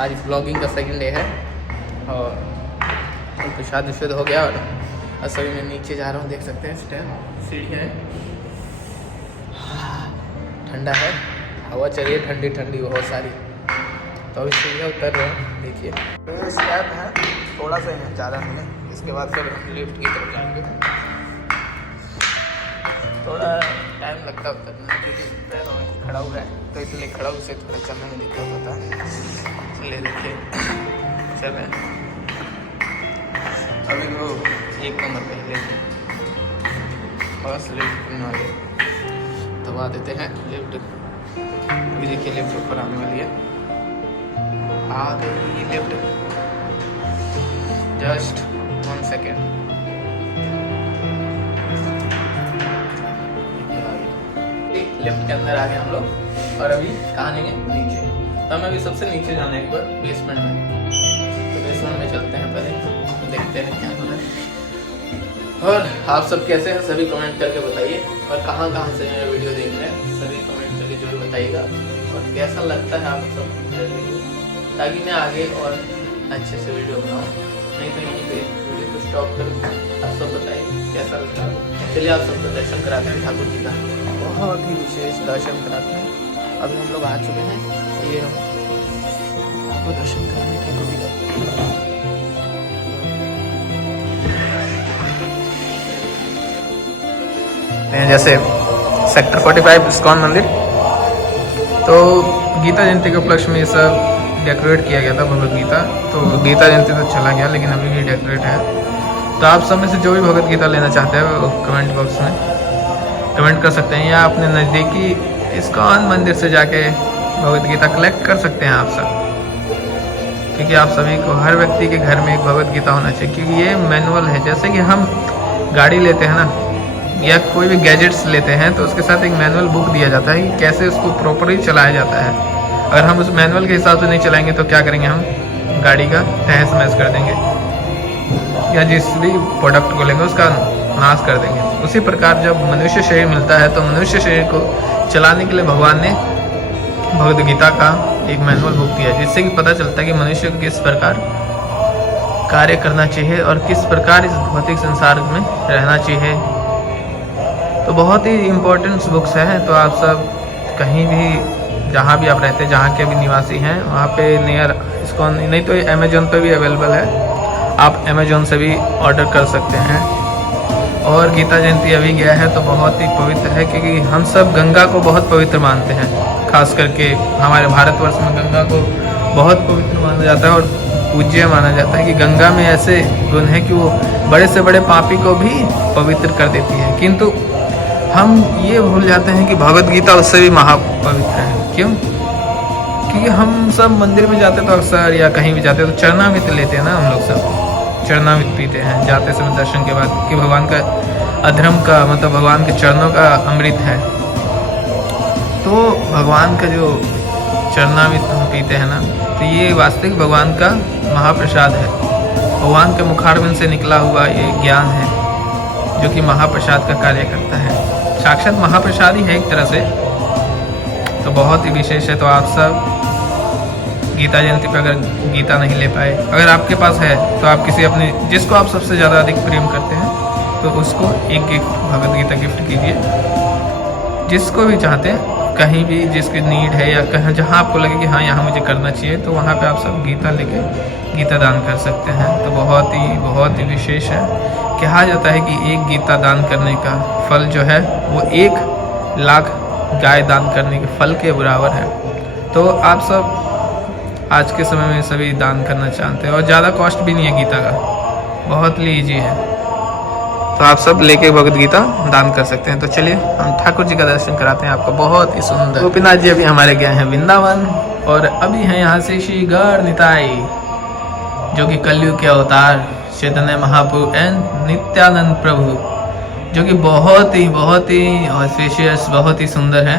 आज ब्लॉगिंग का second day है और तो शादी शुरू हो गया और असल में नीचे जा रहा हूँ, देख सकते हैं इस टाइम सीढ़ियाँ हैं, ठंडा है, हवा चल रही है ठंडी ठंडी बहुत सारी। तो अभी सीढ़ियाँ उतर रहे हैं, देखिए तो स्टेप है थोड़ा सा ही है, ज़्यादा नहीं है। इसके बाद फिर लिफ्ट की तरफ जाएंगे, थोड़ा टाइम लगता है उतरना क्योंकि पैरों में खड़ा हुआ है तो इसलिए खड़ा उसे थोड़ा चलने में दिक्कत होता है। चलिए देखिए चलें, अभी वो एक नंबर पहले फर्स्ट लिफ्ट करने वाले दबा देते हैं लिफ्ट। अभी देखिए लिफ्ट ऊपर आने वाली है, आ गई लिफ्ट, जस्ट 1 सेकेंड। लिफ्ट के अंदर आ गए हम लोग और अभी कहाँ जाएंगे? नीचे। तो हमें अभी सबसे नीचे जाना है एक बार, बेसमेंट में। तो बेसमेंट में चलते हैं, पहले देखते हैं क्या हो रहा है। और आप सब कैसे हैं सभी कमेंट करके बताइए, और कहाँ से मेरा वीडियो देख रहे हैं सभी कमेंट करके जरूर बताइएगा, और कैसा लगता है आप सब, ताकि मैं आगे और अच्छे से वीडियो बनाऊँ। नहीं तो यहीं पे वीडियो को स्टॉप करूँ। आप सब बताइए कैसा लगता है। चलिए आप सबको दर्शन कराते हैं ठाकुर जी का, बहुत ही विशेष दर्शन कराते हैं। अभी हम लोग आ चुके हैं, ये हम आपको दर्शन कराने ठाकुर जी का। जैसे सेक्टर 45 इस्कॉन मंदिर, तो गीता जयंती के उपलक्ष्य में ये सब डेकोरेट किया गया था भगवद गीता। तो गीता जयंती तो चला गया लेकिन अभी भी डेकोरेट है। तो आप सब में से जो भी भगवद गीता लेना चाहते हैं वो कमेंट बॉक्स में कमेंट कर सकते हैं, या अपने नज़दीकी इस्कॉन मंदिर से जाके भगवद गीता कलेक्ट कर सकते हैं आप सब, क्योंकि आप सभी को, हर व्यक्ति के घर में एक भगवद गीता होना चाहिए। क्योंकि ये मैनुअल है, जैसे कि हम गाड़ी लेते हैं ना या कोई भी गैजेट्स लेते हैं तो उसके साथ एक मैनुअल बुक दिया जाता है कि कैसे उसको प्रॉपरली चलाया जाता है। अगर हम उस मैनुअल के हिसाब से नहीं चलाएंगे तो क्या करेंगे, हम गाड़ी का तहस महस कर देंगे या जिस भी प्रोडक्ट को लेंगे उसका नाश कर देंगे। उसी प्रकार जब मनुष्य शरीर मिलता है तो मनुष्य शरीर को चलाने के लिए भगवान ने भगवद गीता का एक मैनुअल बुक दिया, जिससे कि पता चलता है कि मनुष्य को किस प्रकार कार्य करना चाहिए और किस प्रकार इस भौतिक संसार में रहना चाहिए। तो बहुत ही इम्पोर्टेंट बुक्स हैं। तो आप सब कहीं भी, जहाँ भी आप रहते हैं, जहाँ के भी निवासी हैं, वहाँ पे नियर इस्कॉन, नहीं तो अमेजोन पे भी अवेलेबल है, आप अमेजोन से भी ऑर्डर कर सकते हैं। और गीता जयंती अभी गया है तो बहुत ही पवित्र है, क्योंकि हम सब गंगा को बहुत पवित्र मानते हैं। खास करके हमारे भारतवर्ष में गंगा को बहुत पवित्र माना जाता है और पूज्य माना जाता है कि गंगा में ऐसे गुण है कि वो बड़े से बड़े पापी को भी पवित्र कर देती है। किंतु हम ये भूल जाते हैं कि भगवद गीता उससे भी महापवित्र है। क्यों? क्योंकि हम सब मंदिर में जाते तो अक्सर या कहीं भी जाते तो चरणामृत लेते हैं ना, हम लोग सब चरणामृत पीते हैं जाते समय दर्शन के बाद, कि भगवान का अधर्म का मतलब भगवान के चरणों का अमृत है। तो भगवान का जो चरणामृत हम पीते हैं ना, तो ये वास्तविक भगवान का महाप्रसाद है। भगवान के मुखारविंद से निकला हुआ ये ज्ञान है जो कि महाप्रसाद का कार्य करता है। साक्षात महाप्रसाद ही है एक तरह से, तो बहुत ही विशेष है। तो आप सब गीता जयंती पर अगर गीता नहीं ले पाए, अगर आपके पास है तो आप किसी अपने, जिसको आप सबसे ज़्यादा अधिक प्रेम करते हैं, तो उसको एक गिफ्ट भगवद गीता गिफ्ट कीजिए। जिसको भी चाहते हैं, कहीं भी जिसकी नीड है या कहीं जहाँ आपको लगे कि हाँ यहाँ मुझे करना चाहिए, तो वहाँ पे आप सब गीता लेके गीता दान कर सकते हैं। तो बहुत ही विशेष है। कहा जाता है कि एक गीता दान करने का फल जो है वो 1 लाख गाय दान करने के फल के बराबर है। तो आप सब आज के समय में सभी दान करना चाहते हैं और ज़्यादा कॉस्ट भी नहीं है गीता का, बहुत ही ईजी है। तो आप सब लेके भगवद गीता दान कर सकते हैं। तो चलिए हम ठाकुर जी का दर्शन कराते हैं आपको, बहुत ही सुंदर। गोपीनाथ जी अभी हमारे गए हैं वृंदावन और अभी हैं यहाँ से श्री गौर निताई, जो कि कलयुग के अवतार चैतन्य महाप्रभु एंड नित्यानंद प्रभु, जो कि बहुत ही ऑस्पिशियस, बहुत ही सुंदर है।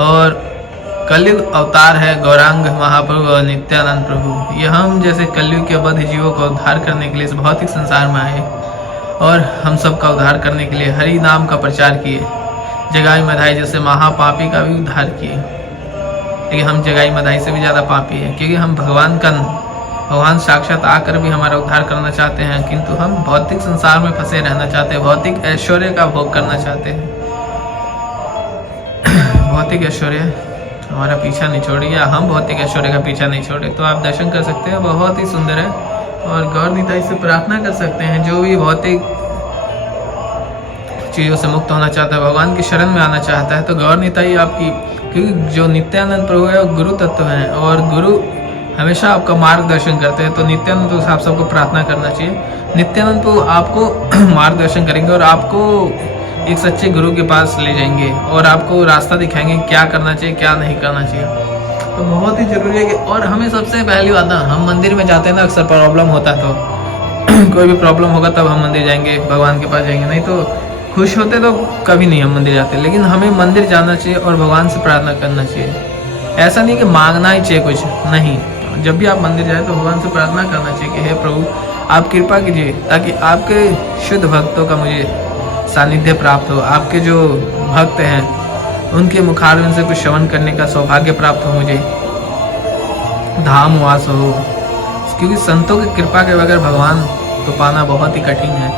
और कलयुग अवतार है गौरांग महाप्रभु और नित्यानंद प्रभु। ये हम जैसे कलयुग के बद्ध जीवों का उद्धार करने के लिए इस भौतिक संसार में आए और हम सब का उद्धार करने के लिए हरि नाम का प्रचार किए, जगाई मधाई जैसे महापापी का भी उद्धार किए। लेकिन हम जगाई मदाई से भी ज़्यादा पापी हैं, क्योंकि हम भगवान साक्षात आकर भी हमारा उद्धार करना चाहते हैं, किंतु हम भौतिक संसार में फंसे रहना चाहते हैं, भौतिक ऐश्वर्य का भोग करना चाहते हैं। भौतिक ऐश्वर्य हमारा पीछा नहीं छोड़ी, या हम भौतिक ऐश्वर्य का पीछा नहीं छोड़े। तो आप दर्शन कर सकते हैं, बहुत ही सुंदर है। और गौर निताई से प्रार्थना कर सकते हैं, जो भी भौतिक चीज़ों से मुक्त होना चाहता है, भगवान की शरण में आना चाहता है, तो गौर निताई आपकी, क्योंकि जो नित्यानंद प्रभु है वो गुरु तत्व हैं और गुरु हमेशा आपका मार्गदर्शन करते हैं। तो नित्यानंद प्रभु से आप सबको प्रार्थना करना चाहिए, नित्यानंद प्रभु आपको मार्गदर्शन करेंगे और आपको एक सच्चे गुरु के पास ले जाएंगे और आपको रास्ता दिखाएंगे क्या करना चाहिए क्या नहीं करना चाहिए। तो बहुत ही जरूरी है कि, और हमें सबसे पहली बात ना, हम मंदिर में जाते हैं ना, अक्सर प्रॉब्लम होता है तो कोई भी प्रॉब्लम होगा तब हम मंदिर जाएंगे, भगवान के पास जाएंगे, नहीं तो खुश होते तो कभी नहीं हम मंदिर जाते। लेकिन हमें मंदिर जाना चाहिए और भगवान से प्रार्थना करना चाहिए। ऐसा नहीं कि मांगना ही चाहिए कुछ, नहीं। जब भी आप मंदिर जाए तो भगवान से प्रार्थना करना चाहिए कि हे प्रभु आप कृपा कीजिए ताकि आपके शुद्ध भक्तों का मुझे सानिध्य प्राप्त हो, आपके जो भक्त हैं उनके मुखारविंद से कुछ श्रवण करने का सौभाग्य प्राप्त हो, मुझे धाम वास हो, क्योंकि संतों की कृपा के बगैर भगवान तो पाना बहुत ही कठिन है।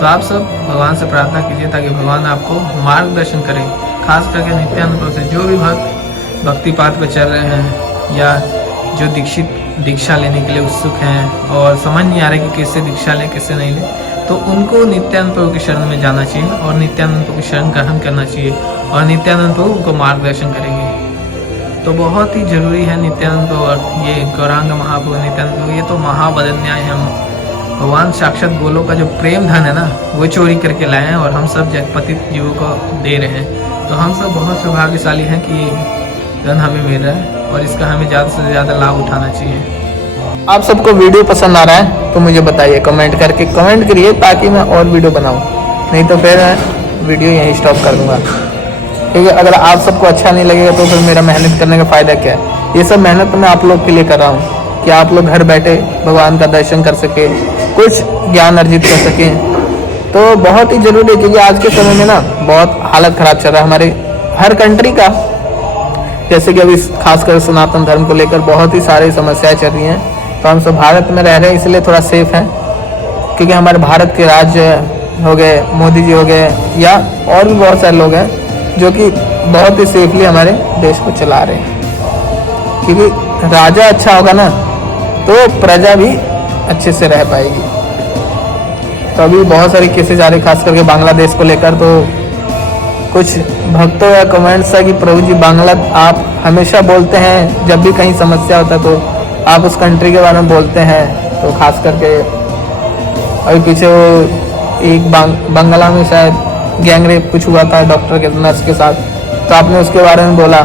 तो आप सब भगवान से प्रार्थना कीजिए ताकि भगवान आपको मार्गदर्शन करें, खास करके नित्यानंद से जो भी भक्त भक्ति पाथ पर चल रहे हैं या जो दीक्षा लेने के लिए उत्सुक हैं और समझ नहीं आ रहा कि किससे दीक्षा लें किससे नहीं लें, तो उनको नित्यानंद प्रभु की शरण में जाना चाहिए और नित्यानंद प्रभु की शरण ग्रहण करना चाहिए और नित्यानंद प्रभु उनको मार्गदर्शन करेंगे। तो बहुत ही जरूरी है नित्यानंद प्रभु और ये गौरांग महाप्रभु नित्यानंद प्रभु, ये तो महावदन्याय है। भगवान साक्षात गोलोक का जो प्रेम धन है ना, वो चोरी करके लाए हैं और हम सब पतित जीवों को दे रहे हैं। तो हम सब बहुत सौभाग्यशाली हैं कि ये धन हमें मिल रहा है और इसका हमें ज़्यादा से ज़्यादा लाभ उठाना चाहिए। आप सबको वीडियो पसंद आ रहा है तो मुझे बताइए, कमेंट करके कमेंट करिए ताकि मैं और वीडियो बनाऊं, नहीं तो फिर मैं वीडियो यहीं स्टॉप कर दूंगा। ठीक है, अगर आप सबको अच्छा नहीं लगेगा तो फिर मेरा मेहनत करने का फ़ायदा क्या है। ये सब मेहनत तो मैं आप लोग के लिए कर रहा हूँ कि आप लोग घर बैठे भगवान का दर्शन कर सके, कुछ ज्ञान अर्जित कर सकें। तो बहुत ही ज़रूरी है, क्योंकि आज के समय में ना बहुत हालत ख़राब चल रहा है हमारे हर कंट्री का। जैसे कि अभी खासकर सनातन धर्म को लेकर बहुत ही सारी समस्याएं चल रही हैं। तो हम सब भारत में रह रहे हैं इसलिए थोड़ा सेफ हैं, क्योंकि हमारे भारत के राज्य हो गए, मोदी जी हो गए, या और भी बहुत सारे लोग हैं जो कि बहुत ही सेफली हमारे देश को चला रहे हैं। क्योंकि राजा अच्छा होगा ना तो प्रजा भी अच्छे से रह पाएगी। तो अभी बहुत सारे केसेस आ रहे खास करके बांग्लादेश को लेकर। तो कुछ भक्तों या कमेंट्स है कि प्रभु जी बांग्ला आप हमेशा बोलते हैं, जब भी कहीं समस्या होता है तो आप उस कंट्री के बारे में बोलते हैं। तो खास करके अभी पीछे वो एक बंगला में शायद गैंगरेप कुछ हुआ था डॉक्टर के नर्स के साथ, तो आपने उसके बारे में बोला।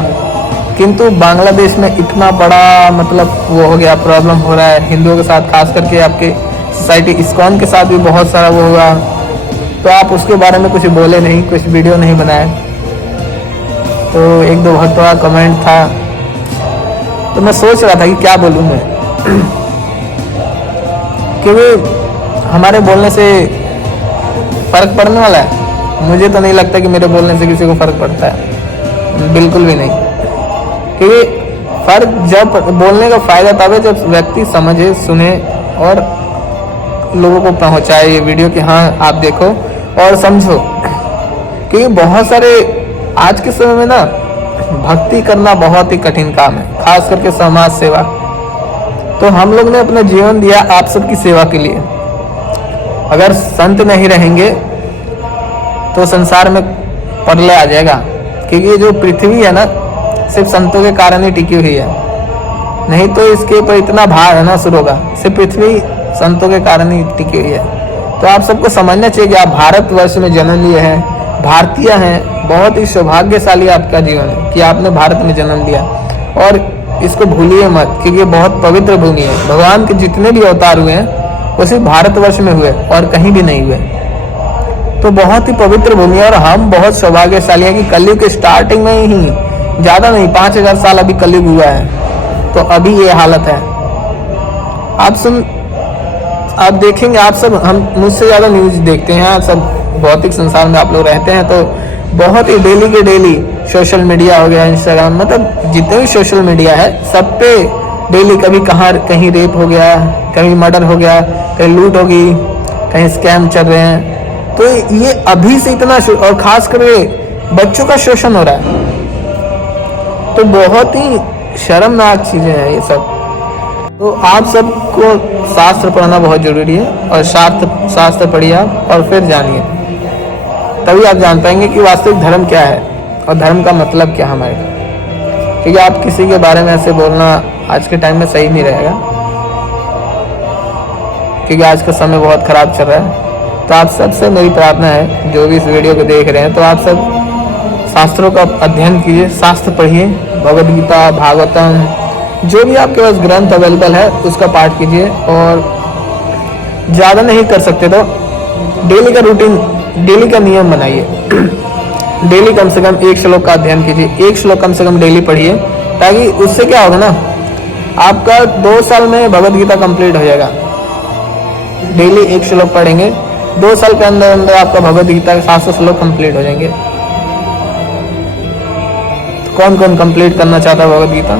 किंतु बांग्लादेश में इतना बड़ा मतलब वो हो गया, प्रॉब्लम हो रहा है हिंदुओं के साथ, खास करके आपके सोसाइटी इस्कॉन के साथ भी बहुत सारा वो हुआ। तो आप उसके बारे में कुछ बोले नहीं, कुछ वीडियो नहीं बनाए। तो एक दो भक्तों का कमेंट था, तो मैं सोच रहा था कि क्या बोलूँ मैं क्योंकि हमारे बोलने से फ़र्क पड़ने वाला है। मुझे तो नहीं लगता कि मेरे बोलने से किसी को फ़र्क पड़ता है, बिल्कुल भी नहीं। क्योंकि फ़र्क जब बोलने का फ़ायदा तब है जब व्यक्ति समझे, सुने और लोगों को पहुंचाए ये वीडियो कि हाँ आप देखो और समझो। क्योंकि बहुत सारे आज के समय में ना भक्ति करना बहुत ही कठिन काम है, खास करके समाज सेवा। तो हम लोग ने अपना जीवन दिया आप सबकी सेवा के लिए। अगर संत नहीं रहेंगे तो संसार में प्रलय आ जाएगा। क्योंकि ये जो पृथ्वी है ना सिर्फ संतों के कारण ही टिकी हुई है, नहीं तो इसके ऊपर इतना भार है ना शुरू होगा। सिर्फ पृथ्वी संतों के कारण ही टिकी हुई है। तो आप सबको समझना चाहिए कि आप भारतवर्ष में जन्म लिए हैं, भारतीय हैं, बहुत ही सौभाग्यशाली आपका जीवन है कि आपने भारत में जन्म लिया। और इसको भूलिए मत, क्योंकि ये बहुत पवित्र भूमि है। भगवान के जितने भी अवतार हुए हैं वो सिर्फ भारतवर्ष में हुए और कहीं भी नहीं हुए। तो बहुत ही पवित्र भूमि है और हम बहुत सौभाग्यशाली हैं कि कलयुग के स्टार्टिंग में ही, ज़्यादा नहीं 5000 साल अभी कलयुग हुआ है, तो अभी ये हालत है। आप देखेंगे, आप सब हम मुझसे ज़्यादा न्यूज़ देखते हैं, सब भौतिक संसार में आप लोग रहते हैं, तो बहुत ही डेली के डेली सोशल मीडिया हो गया, इंस्टाग्राम, मतलब जितने भी सोशल मीडिया है सब पे डेली कभी कहीं रेप हो गया, कहीं मर्डर हो गया, कहीं लूट होगी, कहीं स्कैम चल रहे हैं। तो ये अभी से इतना, और खास कर बच्चों का शोषण हो रहा है, तो बहुत ही शर्मनाक चीजें हैं ये सब। तो आप सबको शास्त्र पढ़ना बहुत जरूरी है, और शास्त्र पढ़िए आप और फिर जानिए, तभी आप जान पाएंगे कि वास्तविक धर्म क्या है और धर्म का मतलब क्या हमारे। क्योंकि आप किसी के बारे में ऐसे बोलना आज के टाइम में सही नहीं रहेगा, क्योंकि आज का समय बहुत खराब चल रहा है। तो आप सबसे मेरी प्रार्थना है, जो भी इस वीडियो को देख रहे हैं, तो आप सब शास्त्रों का अध्ययन कीजिए, शास्त्र पढ़िए, भगवद गीता, भागवतम, जो भी आपके पास ग्रंथ अवेलेबल है उसका पाठ कीजिए। और ज़्यादा नहीं कर सकते तो डेली का रूटीन, डेली का नियम बनाइए। डेली कम से कम 1 श्लोक का अध्ययन कीजिए, 1 श्लोक कम से कम डेली पढ़िए, ताकि उससे क्या होगा ना, आपका 2 साल में भगवद गीता कंप्लीट हो जाएगा। डेली 1 श्लोक पढ़ेंगे, 2 साल के अंदर अंदर आपका भगवद गीता के 700 श्लोक कंप्लीट हो जाएंगे। कौन कौन कंप्लीट करना चाहता है भगवद गीता?